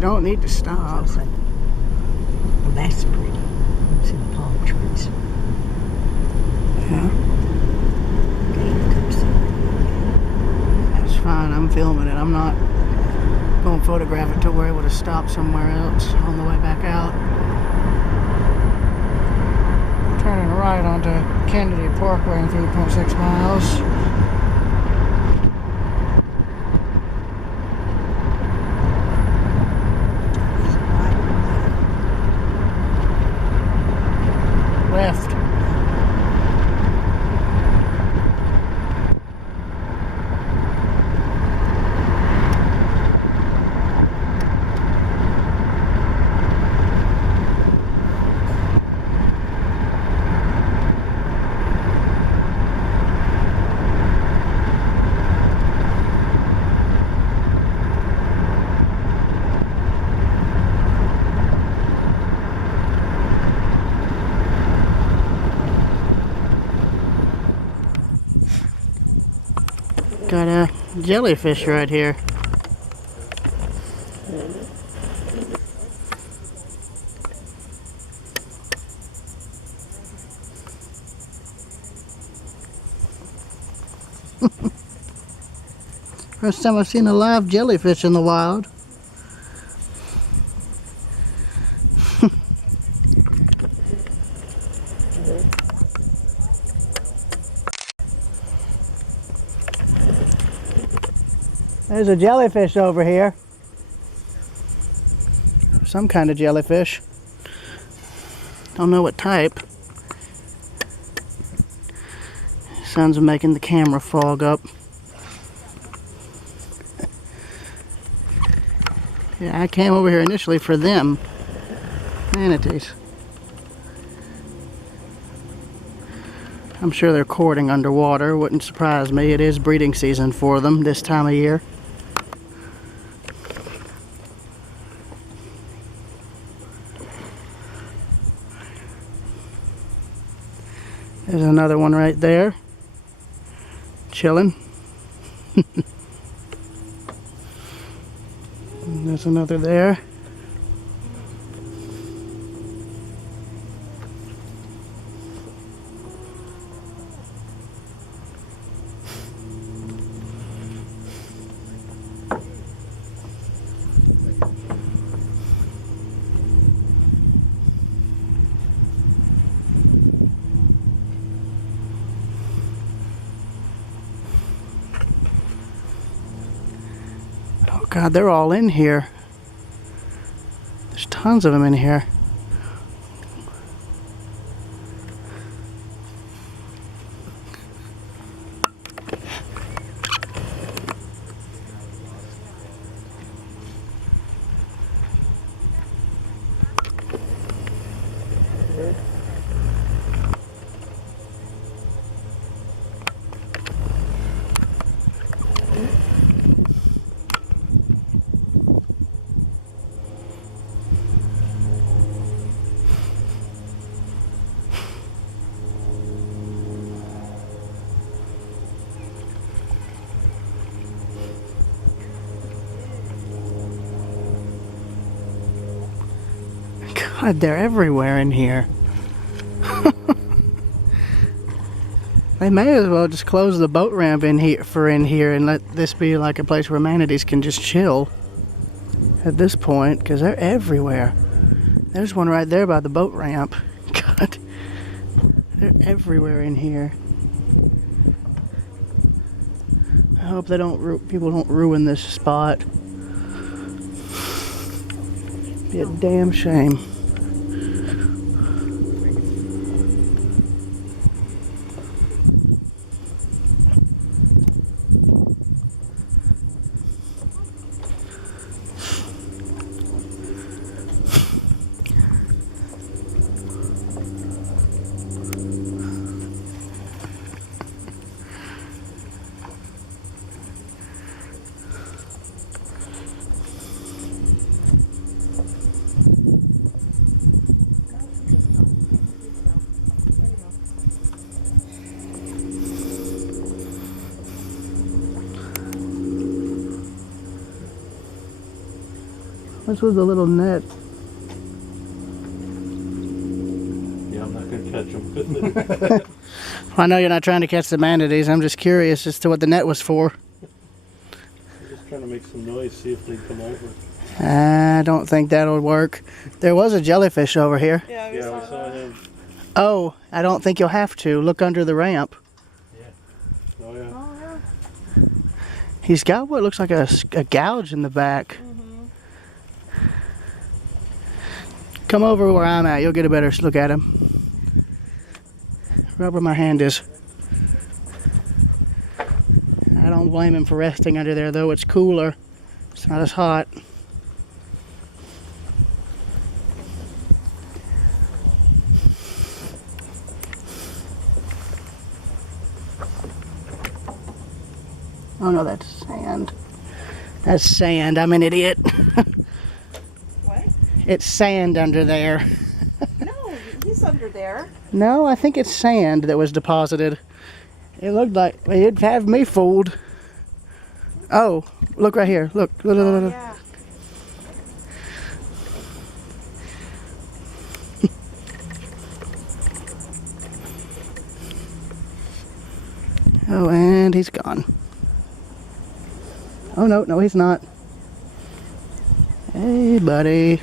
You don't need to stop. Well, that's pretty. See the palm trees. Yeah. Okay, That's fine. I'm filming it. I'm not going to photograph it to where it would have stopped somewhere else on the way back out. Turning right onto Kennedy Parkway in 3.6 miles. Left. Got a jellyfish right here. First time I've seen a live jellyfish in the wild. There's a jellyfish over here. Some kind of jellyfish. Don't know what type. Sun's making the camera fog up. Yeah, I came over here initially for them. Manatees. I'm sure they're courting underwater. Wouldn't surprise me. It is breeding season for them this time of year. There's another one right there. Chilling. There's another there. Oh God, they're all in here. There's tons of them in here. God, they're everywhere in here. They may as well just close the boat ramp in here and let this be like a place where manatees can just chill at this point, because they're everywhere. There's one right there by the boat ramp. God, they're everywhere in here. I hope they don't people don't ruin this spot. Be a damn shame. This was a little net. Yeah, I'm not gonna catch them. I know you're not trying to catch the manatees. I'm just curious as to what the net was for. I'm just trying to make some noise, see if they come over. I don't think that'll work. There was a jellyfish over here. Yeah, Yeah, we saw him. Oh, I don't think you'll have to. Look under the ramp. Oh yeah. Oh, yeah. He's got what looks like a gouge in the back. Come over where I'm at. You'll get a better look at him. Right where my hand is. I don't blame him for resting under there, though. It's cooler. It's not as hot. Oh no, that's sand. That's sand. I'm an idiot. What? It's sand under there. No, he's under there. No, I think it's sand that was deposited. It looked like it'd have me fooled. Oh, look right here. Look. Look, look, look, look. Yeah. Oh, and he's gone. Oh, no, no, he's not. Hey, buddy.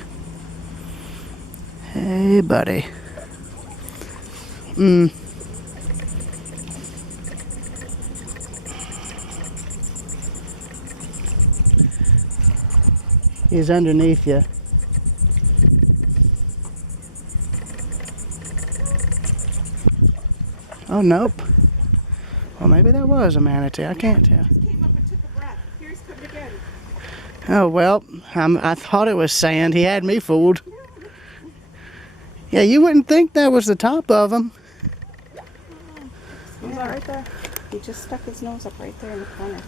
Hey, buddy. He's underneath you. Oh, nope. Well, maybe that was a manatee. I can't tell. He came up and took a breath. Here he's coming again. Oh, well, I thought it was sand. He had me fooled. Yeah, you wouldn't think that was the top of him. He's right there. He just stuck his nose up right there in the corner.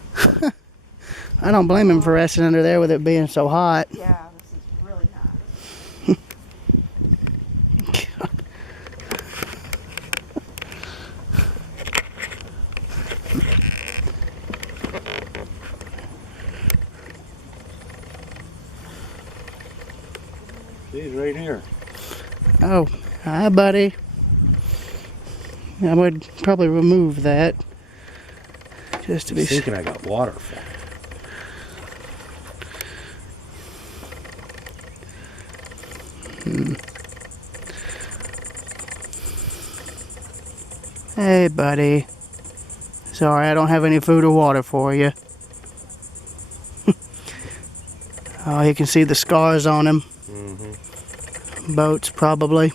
I don't blame him for resting under there with it being so hot. Yeah, this is really hot. He's right here. Oh, hi, buddy. I would probably remove that. Just to be Thinking I got water for him. Hey, buddy. Sorry, I don't have any food or water for you. Oh, you can see the scars on him. Boats, probably.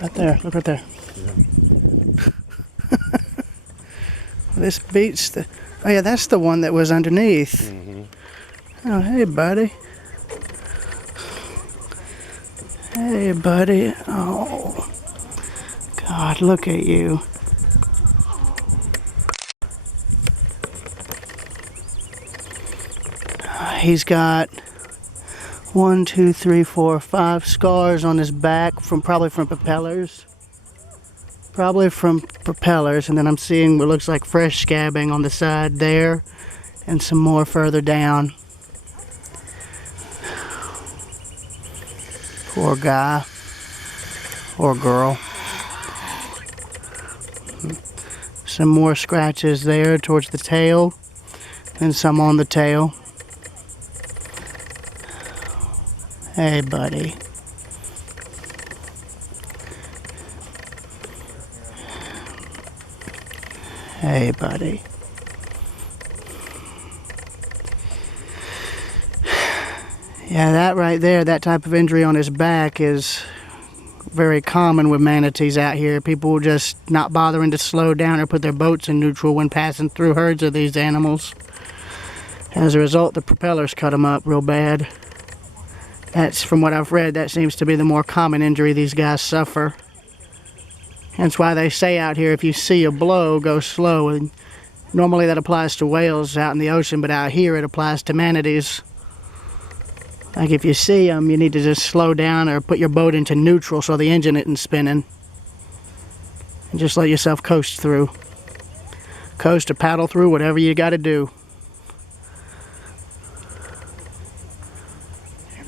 Right there, look right there. This beats the... Oh yeah, that's the one that was underneath. Oh, hey, buddy. Hey, buddy. Oh, God, look at you. He's got 1, 2, 3, 4, 5 scars on his back probably from propellers. Probably from propellers, and then I'm seeing what looks like fresh scabbing on the side there, and some more further down. Poor guy. Or girl. Some more scratches there towards the tail, and some on the tail. Hey, buddy. Hey, buddy. Yeah, that right there, that type of injury on his back is very common with manatees out here. People just not bothering to slow down or put their boats in neutral when passing through herds of these animals. As a result, the propellers cut them up real bad. That's, from what I've read, that seems to be the more common injury these guys suffer. That's why they say out here, if you see a blow, go slow. And normally that applies to whales out in the ocean, but out here it applies to manatees. Like if you see them, you need to just slow down or put your boat into neutral so the engine isn't spinning. And just let yourself coast through. Coast or paddle through, whatever you got to do.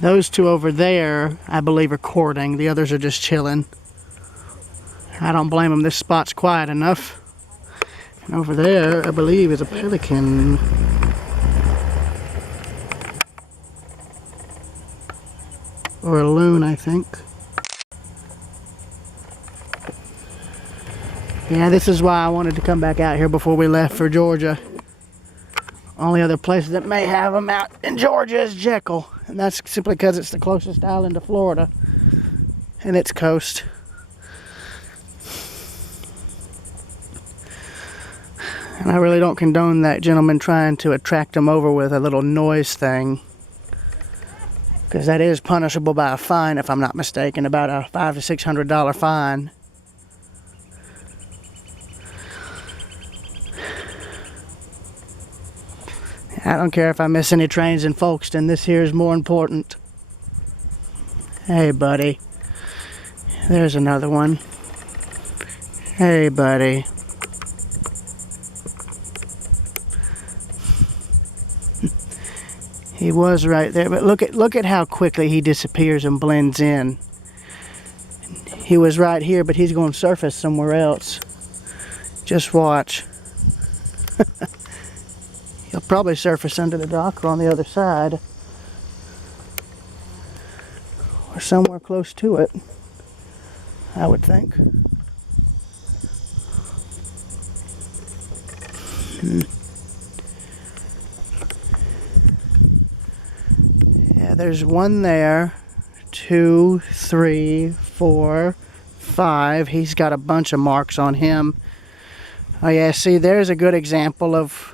Those two over there, I believe, are courting. The others are just chilling. I don't blame them. This spot's quiet enough. And over there, I believe, is a pelican. Or a loon, I think. Yeah, this is why I wanted to come back out here before we left for Georgia. Only other places that may have them out in Georgia is Jekyll. And that's simply because it's the closest island to Florida. And its coast. And I really don't condone that gentleman trying to attract them over with a little noise thing. Because that is punishable by a fine, if I'm not mistaken. About a $500 to $600 fine. I don't care if I miss any trains in Folkestone. This here is more important. Hey, buddy. There's another one. Hey, buddy. He was right there, but look at how quickly he disappears and blends in. He was right here, but he's going to surface somewhere else. Just watch. He'll probably surface under the dock or on the other side. Or somewhere close to it, I would think. Yeah, there's one there. 2, 3, 4, 5. He's got a bunch of marks on him. Oh yeah, see, there's a good example of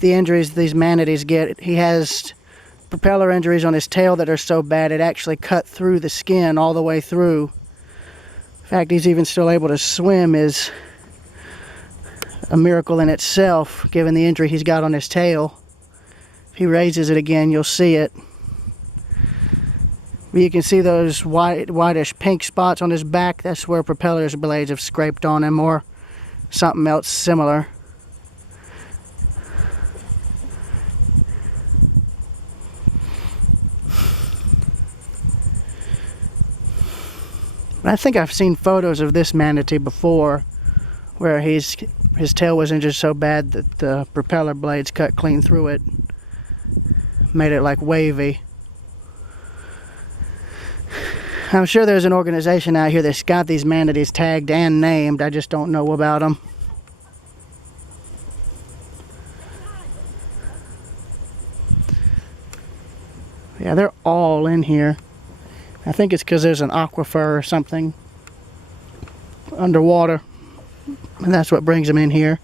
the injuries these manatees get. He has propeller injuries on his tail that are so bad it actually cut through the skin all the way through. In fact, he's even still able to swim is a miracle in itself, given the injury he's got on his tail. If he raises it again, you'll see it. You can see those whitish pink spots on his back. That's where propeller blades have scraped on him or something else similar. I think I've seen photos of this manatee before where his tail was injured so bad that the propeller blades cut clean through it. Made it like wavy. I'm sure there's an organization out here that's got these manatees tagged and named. I just don't know about them. Yeah, they're all in here. I think it's because there's an aquifer or something underwater, and that's what brings them in here.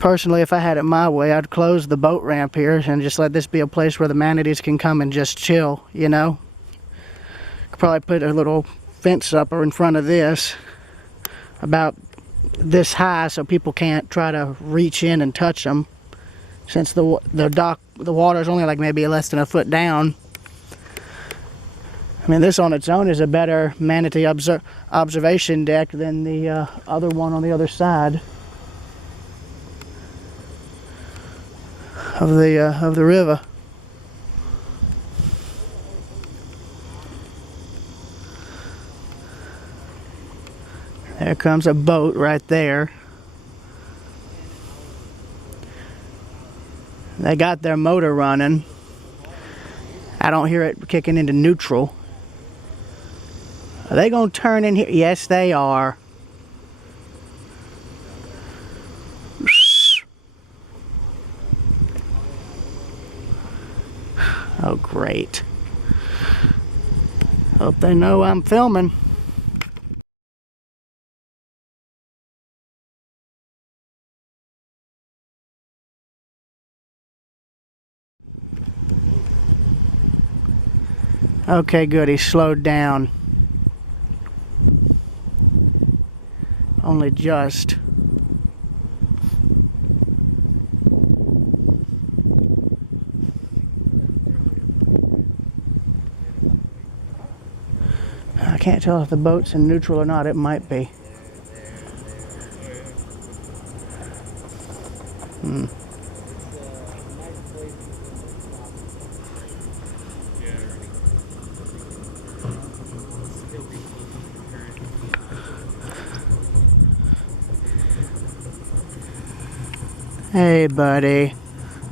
Personally, if I had it my way, I'd close the boat ramp here and just let this be a place where the manatees can come and just chill, you know? Could probably put a little fence up or in front of this about this high so people can't try to reach in and touch them, since the water is only like maybe less than a foot down. I mean, this on its own is a better manatee observation deck than the other one on the other side of the river. There comes a boat right there. They got their motor running. I don't hear it kicking into neutral. Are they going to turn in here? Yes, they are. Oh, great. Hope they know I'm filming. Okay, good. He slowed down. Only just. I can't tell if the boat's in neutral or not. It might be. Hey, buddy.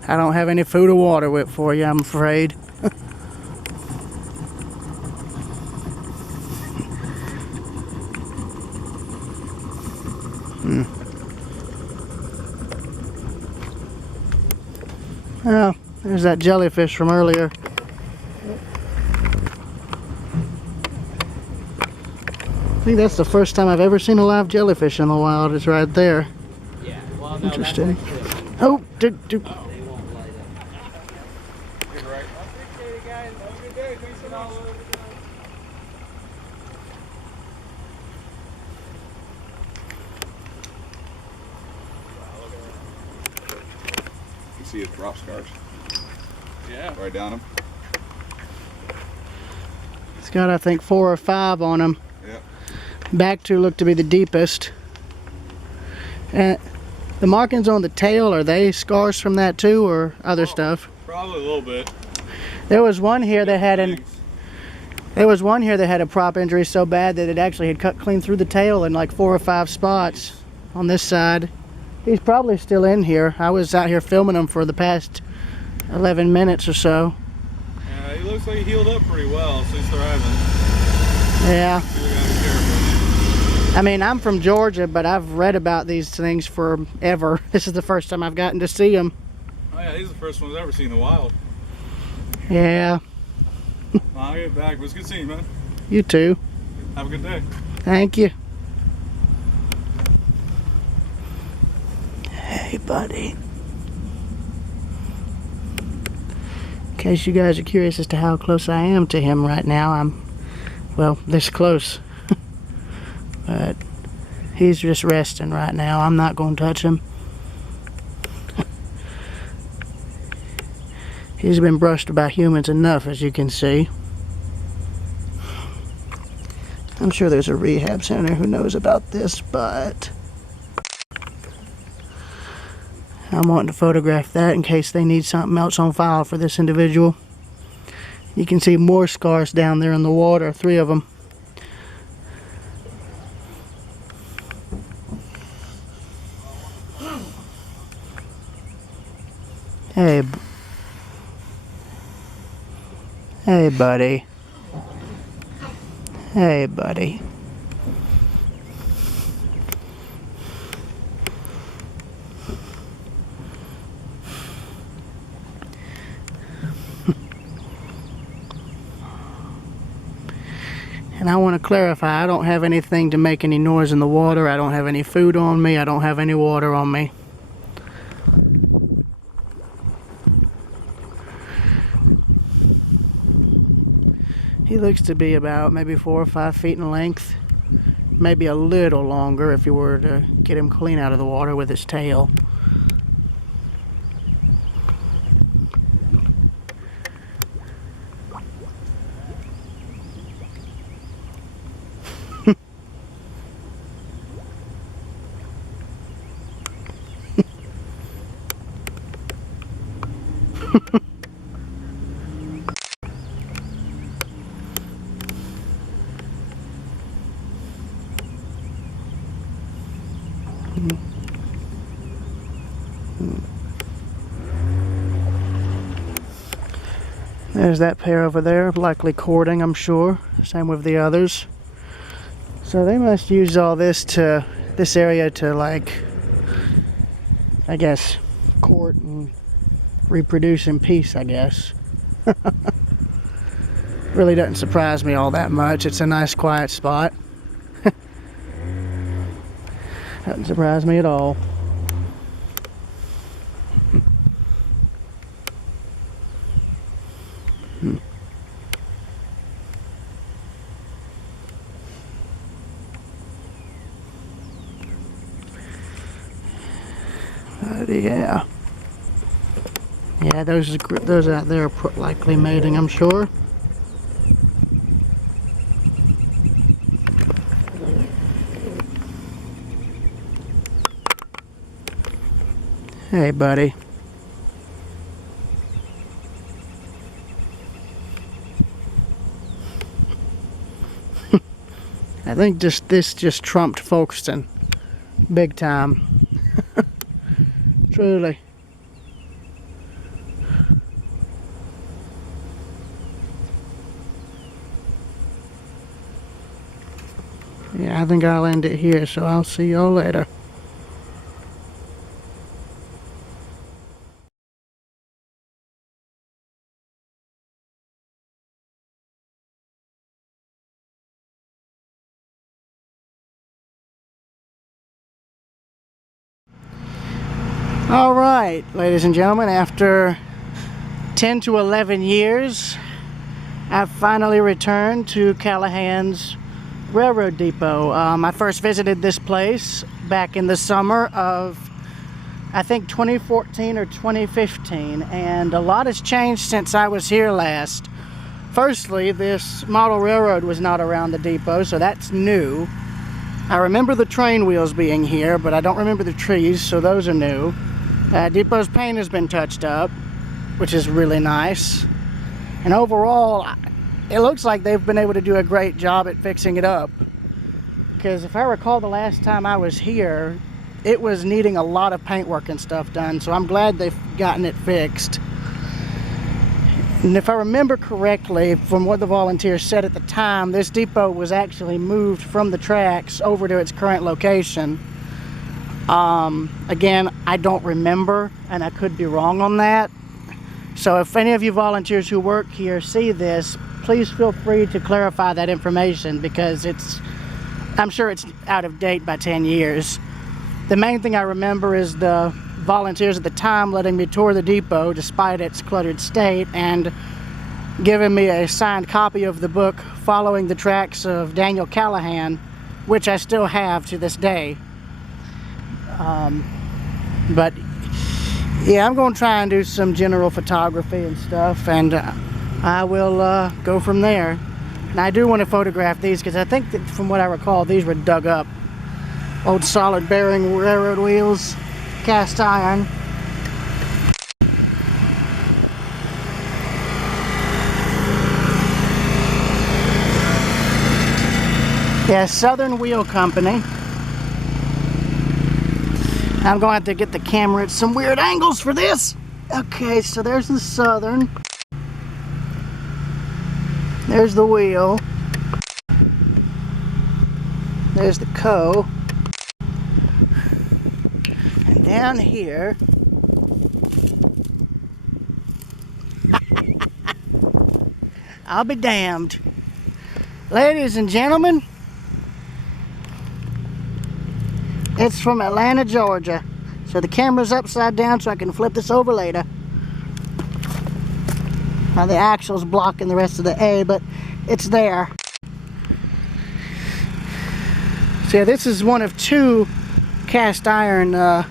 I don't have any food or water with for you, I'm afraid. Oh, there's that jellyfish from earlier. I think that's the first time I've ever seen a live jellyfish in the wild. It's right there. Yeah, well, no, Interesting. Oh, dude. they won't light up. You're right. Appreciate it, guys. Have a good day. Thanks for all. You see his drop scars Yeah. right down him. It's got, I think, 4 or 5 on them. Yep. Back 2 look to be the deepest. And the markings on the tail, are they scars from that too, or other stuff? Probably a little bit. There was one here that had a prop injury so bad that it actually had cut clean through the tail in like 4 or 5 spots on this side. He's probably still in here. I was out here filming him for the past 11 minutes or so. Yeah, he looks like he healed up pretty well, so he's thriving. Yeah. We gotta be careful. I mean, I'm from Georgia, but I've read about these things forever. This is the first time I've gotten to see them. Oh yeah, he's the first one I've ever seen in the wild. Yeah. I'll get back. It was good seeing you, man. You too. Have a good day. Thank you. Hey, buddy. In case you guys are curious as to how close I am to him right now, I'm, well, this close. But he's just resting right now. I'm not going to touch him. He's been brushed by humans enough, as you can see. I'm sure there's a rehab center who knows about this, but I'm wanting to photograph that in case they need something else on file for this individual. You can see more scars down there in the water, 3 of them. Hey, buddy. Hey, buddy. And I want to clarify, I don't have anything to make any noise in the water. I don't have any food on me. I don't have any water on me. He looks to be about maybe 4 or 5 feet in length. Maybe a little longer if you were to get him clean out of the water with his tail. There's that pair over there, likely courting, I'm sure. Same with the others. So they must use all this area to, like, I guess, court and reproduce in peace, I guess. Really doesn't surprise me all that much. It's a nice quiet spot. Doesn't surprise me at all. Yeah. Yeah, those out there are likely mating, I'm sure. Hey, buddy. I think this just trumped Folkestone. Big time. Truly. Yeah, I think I'll end it here, so I'll see y'all later. All right, ladies and gentlemen, after 10 to 11 years, I've finally returned to Callahan's Railroad Depot. I first visited this place back in the summer of, I think, 2014 or 2015, and a lot has changed since I was here last. Firstly, this model railroad was not around the depot, so that's new. I remember the train wheels being here, but I don't remember the trees, so those are new. Depot's paint has been touched up, which is really nice. And overall, it looks like they've been able to do a great job at fixing it up. Because if I recall the last time I was here, it was needing a lot of paintwork and stuff done, so I'm glad they've gotten it fixed. And if I remember correctly, from what the volunteers said at the time, this depot was actually moved from the tracks over to its current location. Again, I don't remember, and I could be wrong on that. So if any of you volunteers who work here see this, please feel free to clarify that information, because I'm sure it's out of date by 10 years. The main thing I remember is the volunteers at the time letting me tour the depot despite its cluttered state, and giving me a signed copy of the book Following the Tracks of Daniel Callahan, which I still have to this day. But yeah, I'm going to try and do some general photography and stuff, and I will go from there. And I do want to photograph these, because I think that from what I recall, these were dug up. Old solid bearing railroad wheels, cast iron. Yeah, Southern Wheel Company. I'm going to have to get the camera at some weird angles for this. Okay, so there's the Southern. There's the wheel. There's the Co. And down here, I'll be damned. Ladies and gentlemen, it's from Atlanta, Georgia. So the camera's upside down so I can flip this over later. Now the axle's blocking the rest of the A, but it's there. So yeah, this is one of two cast iron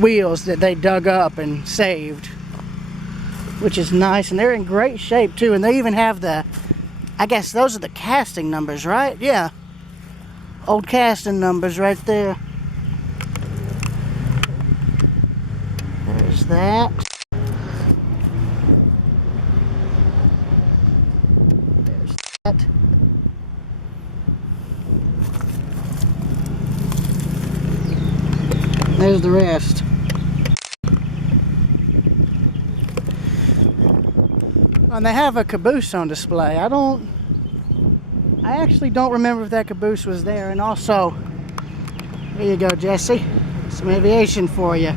wheels that they dug up and saved, which is nice, and they're in great shape too. And they even have the, I guess those are the casting numbers, right? Yeah. Old casting numbers right there. There's that. There's that. There's the rest. And they have a caboose on display. I actually don't remember if that caboose was there. And also, here you go, Jesse. Some aviation for you.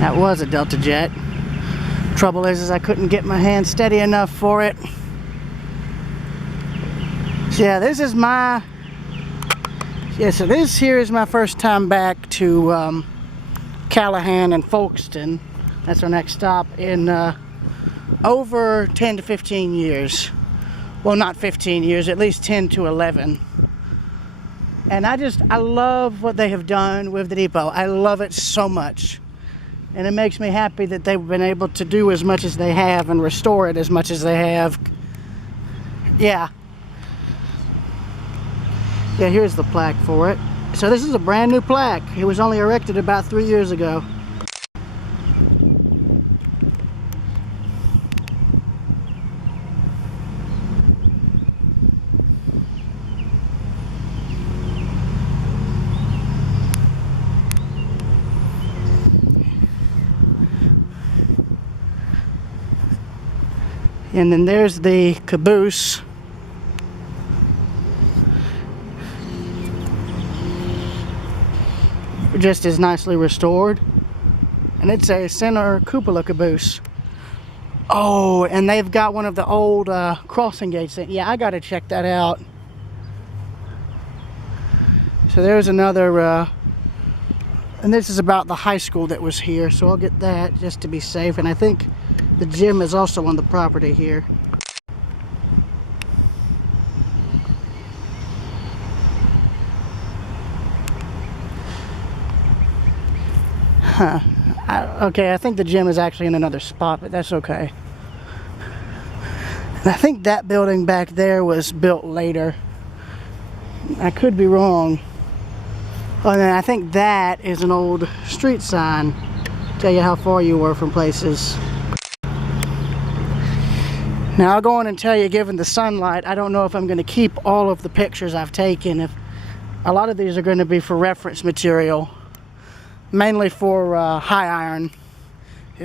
That was a Delta Jet. Trouble is I couldn't get my hand steady enough for it. So yeah, this is my... Yeah, so this here is my first time back to Callahan and Folkestone. That's our next stop in over 10 to 15 years. Well, not 15 years, at least 10 to 11. And I love what they have done with the depot. I love it so much. And it makes me happy that they've been able to do as much as they have and restore it as much as they have. Yeah. Yeah, here's the plaque for it. So this is a brand new plaque. It was only erected about 3 years ago. And then there's the caboose. Just as nicely restored. And it's a center cupola caboose. Oh, and they've got one of the old crossing gates. Yeah, I gotta check that out. So there's another, and this is about the high school that was here, so I'll get that just to be safe. And I think the gym is also on the property here. Huh. Okay, I think the gym is actually in another spot, but that's okay. And I think that building back there was built later. I could be wrong. Oh, and then I think that is an old street sign. Tell you how far you were from places. Now I'll go on and tell you, given the sunlight, I don't know if I'm going to keep all of the pictures I've taken. If a lot of these are going to be for reference material, mainly for high iron,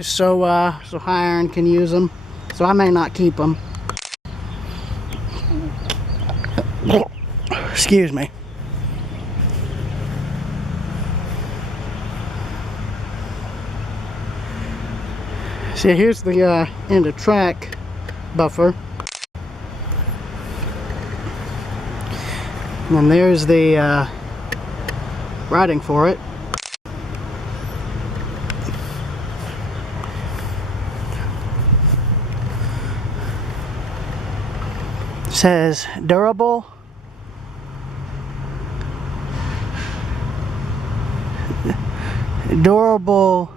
so high iron can use them. So I may not keep them. Excuse me. See, here's the end of track buffer. And then there's the writing for it. It says durable. Durable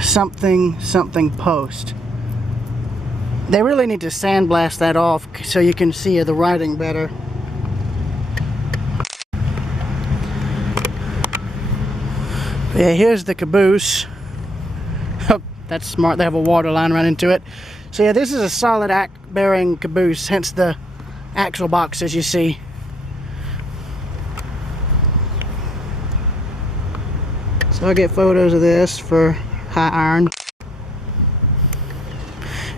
something post. They really need to sandblast that off so you can see the writing better. Yeah, here's the caboose. Oh, that's smart. They have a water line running to it. So yeah, this is a solid bearing caboose, hence the axle box as you see. So I'll get photos of this for high iron.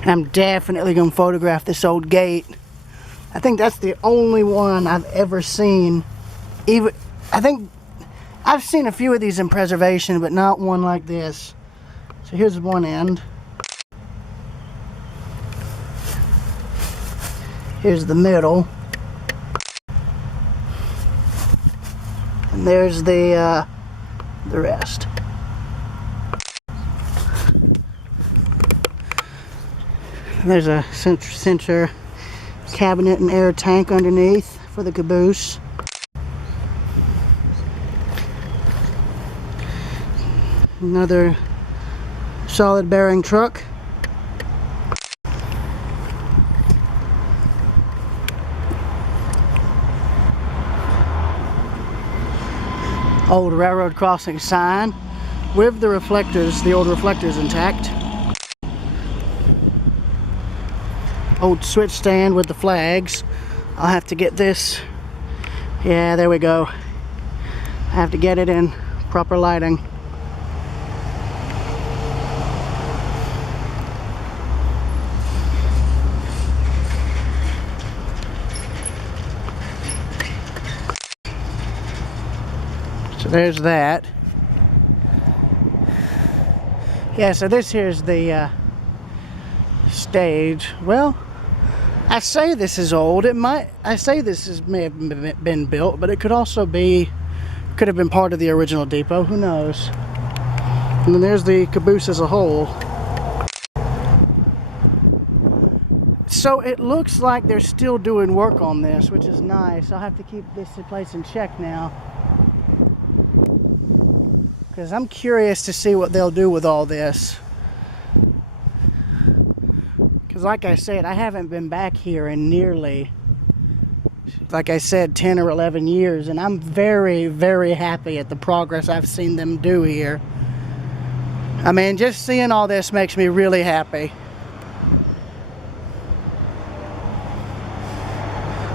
And I'm definitely going to photograph this old gate. I think that's the only one I've ever seen. I think I've seen a few of these in preservation, but not one like this. So here's one end. Here's the middle. And there's the rest. There's a center cabinet and air tank underneath for the caboose. Another solid bearing truck. Old railroad crossing sign with the reflectors, the old reflectors intact. Old switch stand with the flags. I'll have to get this. Yeah, there we go. I have to get it in proper lighting. So there's that. Yeah, so this here's the stage. Well, I say this is old. I say this may have been built, but it could also be, could have been part of the original depot. Who knows? And then there's the caboose as a whole. So it looks like they're still doing work on this, which is nice. I'll have to keep this place in check now, because I'm curious to see what they'll do with all this. Because like I said, I haven't been back here in nearly, like I said, 10 or 11 years, and I'm very, very happy at the progress I've seen them do here. I mean, just seeing all this makes me really happy.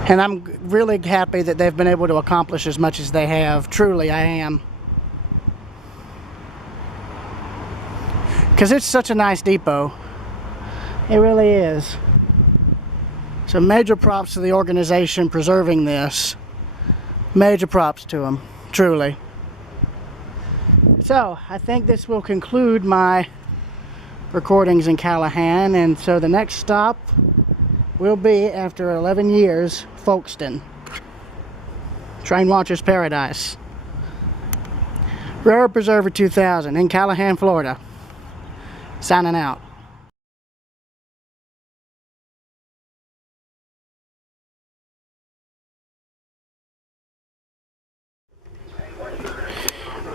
And I'm really happy that they've been able to accomplish as much as they have. Truly, I am. because it's such a nice depot. It really is. So major props to the organization preserving this. Major props to them, truly. So I think this will conclude my recordings in Callahan, and so the next stop will be, after 11 years, Folkestone. Train Watcher's Paradise. Railroad Preserver 2000 in Callahan, Florida. Signing out.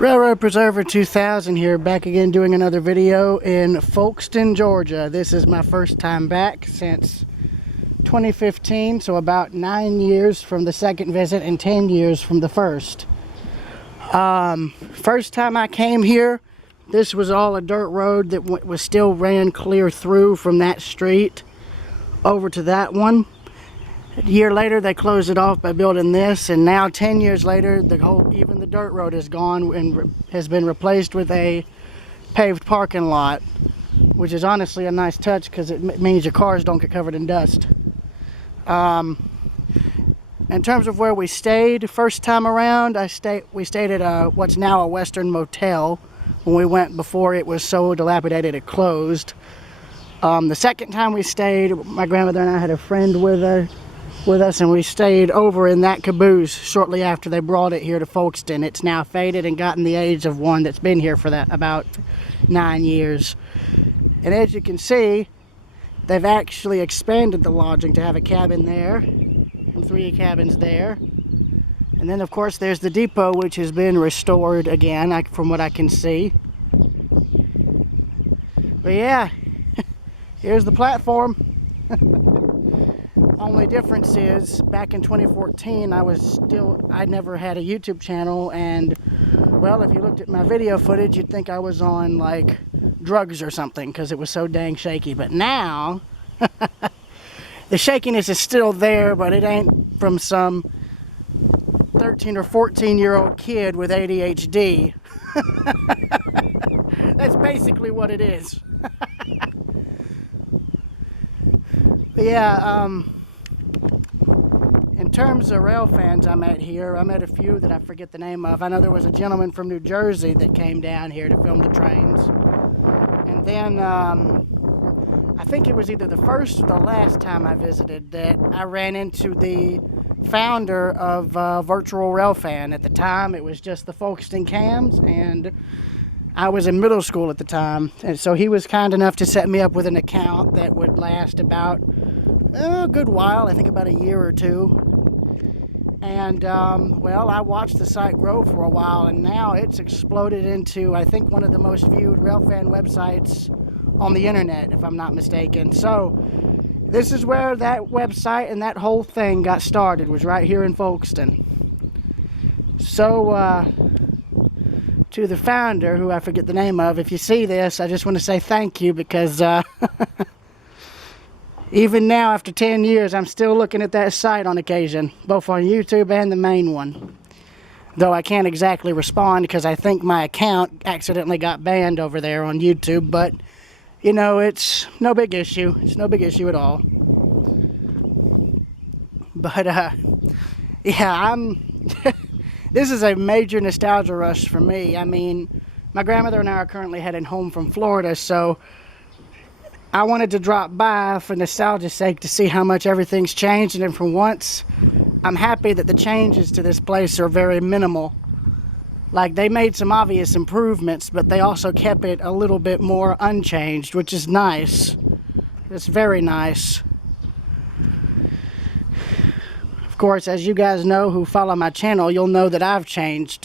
Railroad Preserver 2000 here, back again doing another video in Folkestone, Georgia. This is my first time back since 2015, so about 9 years from the second visit and 10 years from the first. First time I came here, this was all a dirt road that was still ran clear through from that street over to that one. A year later they closed it off by building this, and now 10 years later even the dirt road is gone and has been replaced with a paved parking lot, which is honestly a nice touch because it means your cars don't get covered in dust. In terms of where we stayed first time around, we stayed at what's now a Western Motel. When we went before, it was so dilapidated it closed. The second time we stayed, my grandmother and I had a friend with us, and we stayed over in that caboose shortly after they brought it here to Folkestone. It's now faded and gotten the age of one that's been here for about 9 years. And as you can see, they've actually expanded the lodging to have a cabin there and 3 cabins there. And then of course there's the depot, which has been restored again, from what I can see. But yeah, here's the platform. Only difference is, back in 2014, I never had a YouTube channel, and well, if you looked at my video footage, you'd think I was on like drugs or something because it was so dang shaky. But now, the shakiness is still there, but it ain't from some 13 or 14-year-old kid with ADHD. That's basically what it is. But yeah, in terms of rail fans I met here, I met a few that I forget the name of. I know there was a gentleman from New Jersey that came down here to film the trains. And then, I think it was either the first or the last time I visited that I ran into the founder of Virtual Railfan. At the time, it was just the Folkestone Cams, and I was in middle school at the time. And so he was kind enough to set me up with an account that would last about a good while, I think about a year or two. And, well, I watched the site grow for a while, and now it's exploded into, I think, one of the most viewed Railfan websites on the internet, if I'm not mistaken. So, this is where that website and that whole thing got started, was right here in Folkestone. So, to the founder, who I forget the name of, if you see this, I just want to say thank you, because, even now, after 10 years, I'm still looking at that site on occasion, both on YouTube and the main one. Though I can't exactly respond because I think my account accidentally got banned over there on YouTube, but, you know, it's no big issue. It's no big issue at all. But, yeah, this is a major nostalgia rush for me. I mean, my grandmother and I are currently heading home from Florida, so I wanted to drop by for nostalgia's sake to see how much everything's changed, and then for once, I'm happy that the changes to this place are very minimal. Like, they made some obvious improvements, but they also kept it a little bit more unchanged, which is nice. It's very nice. Of course, as you guys know who follow my channel, you'll know that I've changed,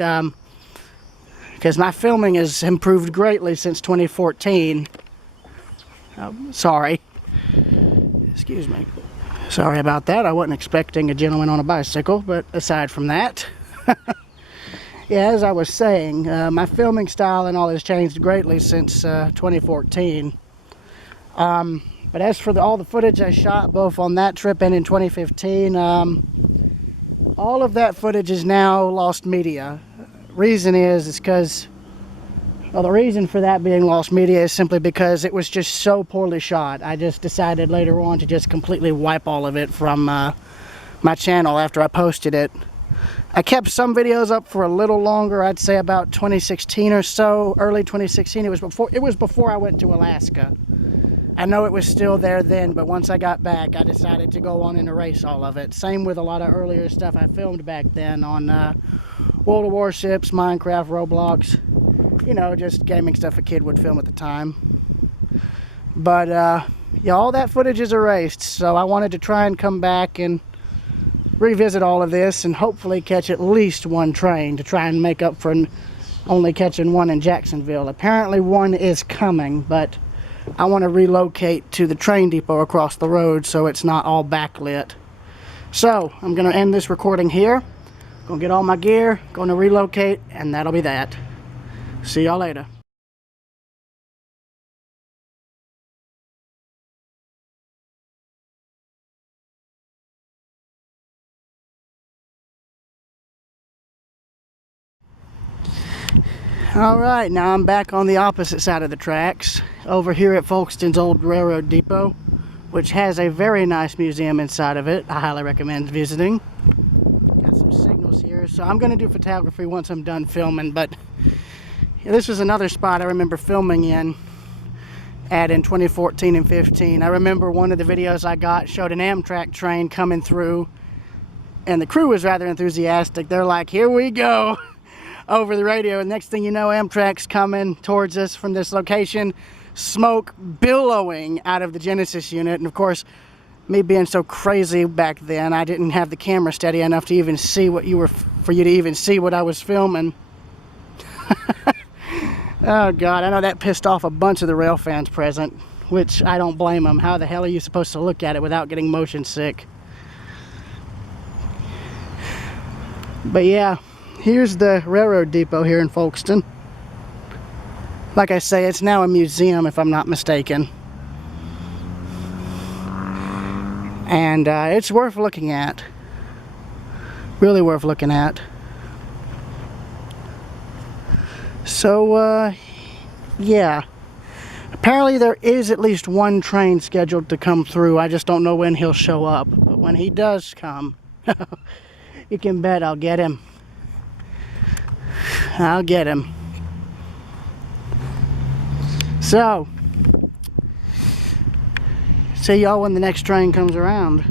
because my filming has improved greatly since 2014. Sorry. Excuse me. Sorry about that. I wasn't expecting a gentleman on a bicycle, but aside from that, yeah, as I was saying, my filming style and all has changed greatly since 2014. But as for all the footage I shot both on that trip and in 2015, all of that footage is now lost media. Reason is because Well, the reason for that being lost media is simply because it was just so poorly shot. I just decided later on to just completely wipe all of it from my channel after I posted it. I kept some videos up for a little longer, I'd say about 2016 or so, early 2016. It was before I went to Alaska. I know it was still there then, but once I got back, I decided to go on and erase all of it. Same with a lot of earlier stuff I filmed back then on World of Warships, Minecraft, Roblox. You know, just gaming stuff a kid would film at the time. But, yeah, all that footage is erased, so I wanted to try and come back and revisit all of this and hopefully catch at least one train to try and make up for only catching one in Jacksonville. Apparently one is coming, but I want to relocate to the train depot across the road so it's not all backlit. So I'm going to end this recording here. Gonna get all my gear, going to relocate, and that'll be that. See y'all later. Alright, now I'm back on the opposite side of the tracks, over here at Folkeston's old railroad depot, which has a very nice museum inside of it. I highly recommend visiting. Got some signals here, so I'm going to do photography once I'm done filming, but this was another spot I remember filming in 2014 and 15. I remember one of the videos I got showed an Amtrak train coming through, and the crew was rather enthusiastic. They're like, here we go, over the radio, and next thing you know, Amtrak's coming towards us from this location, smoke billowing out of the Genesis unit. And of course, me being so crazy back then, I didn't have the camera steady enough to even see what for you to even see what I was filming. Oh God, I know that pissed off a bunch of the rail fans present, which I don't blame them. How the hell are you supposed to look at it without getting motion sick? But yeah, here's the railroad depot here in Folkeston. Like I say, it's now a museum if I'm not mistaken. And it's worth looking at. Really worth looking at. So, yeah. Apparently there is at least one train scheduled to come through. I just don't know when he'll show up. But when he does come, you can bet I'll get him. I'll get him. So, see y'all when the next train comes around.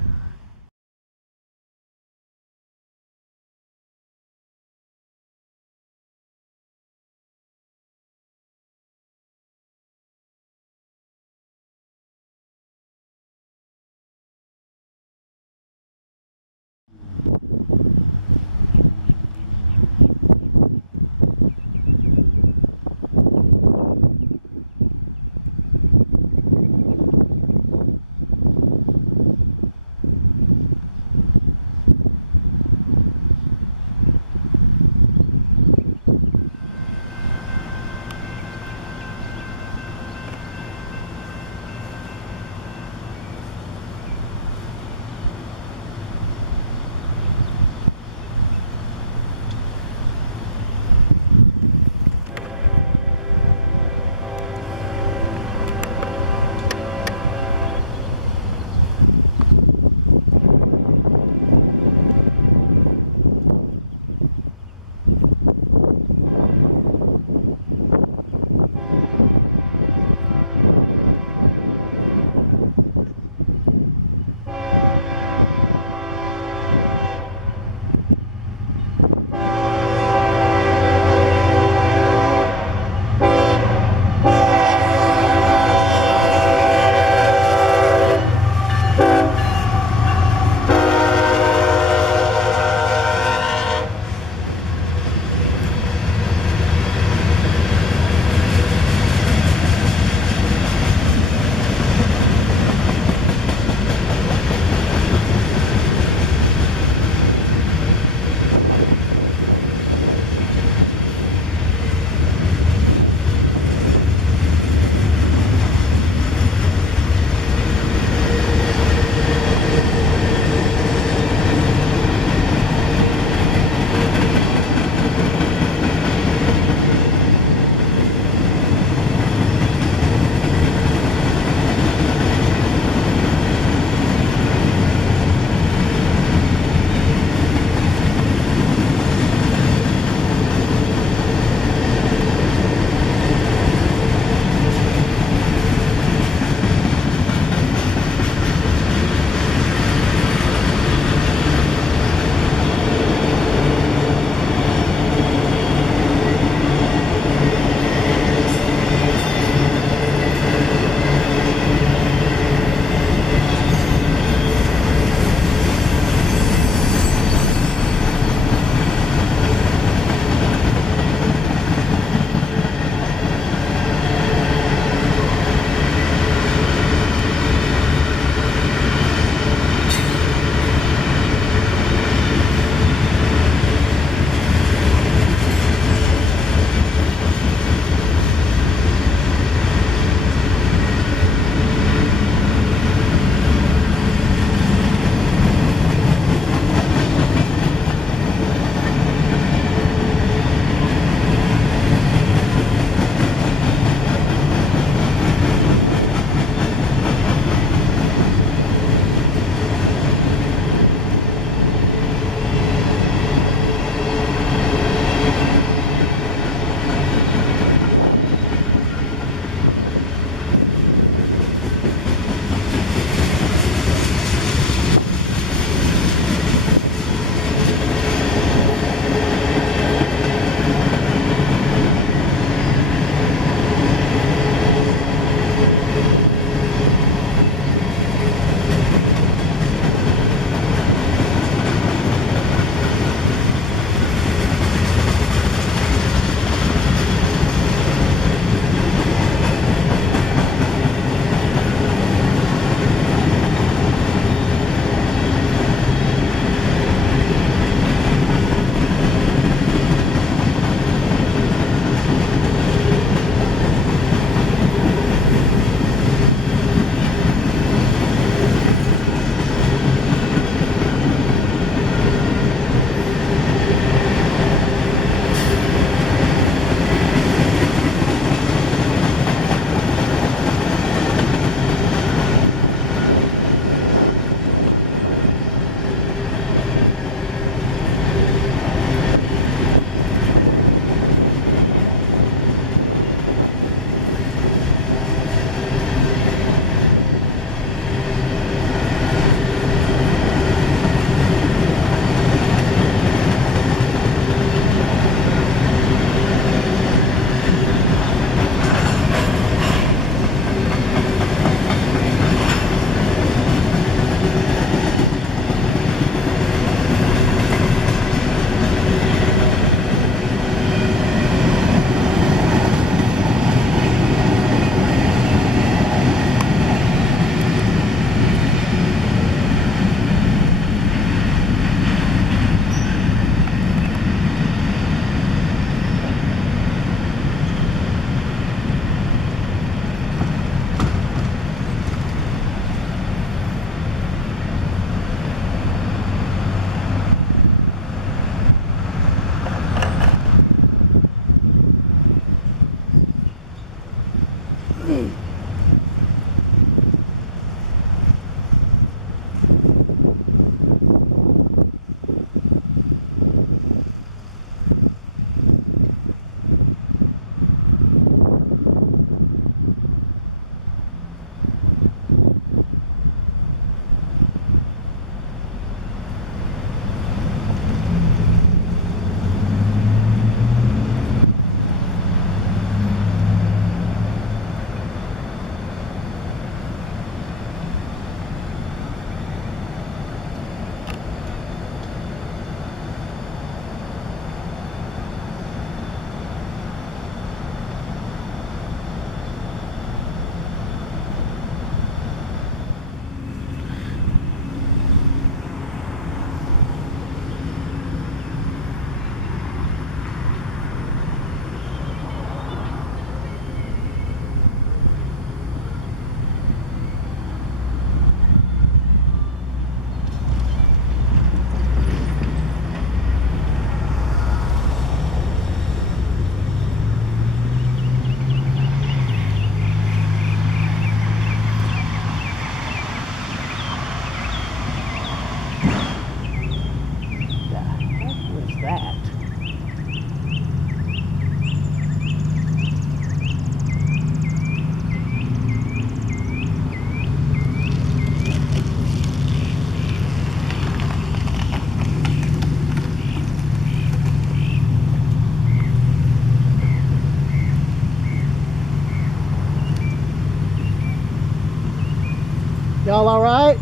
Y'all all right?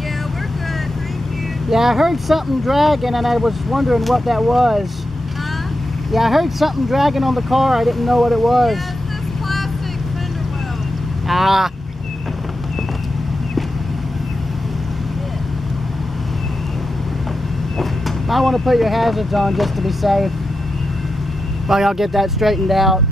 Yeah, we're good. Thank you. Yeah, I heard something dragging and I was wondering what that was. Huh? Yeah, I heard something dragging on the car. I didn't know what it was. Yeah, it's this plastic fender well. Ah. I want to put your hazards on just to be safe while y'all get that straightened out.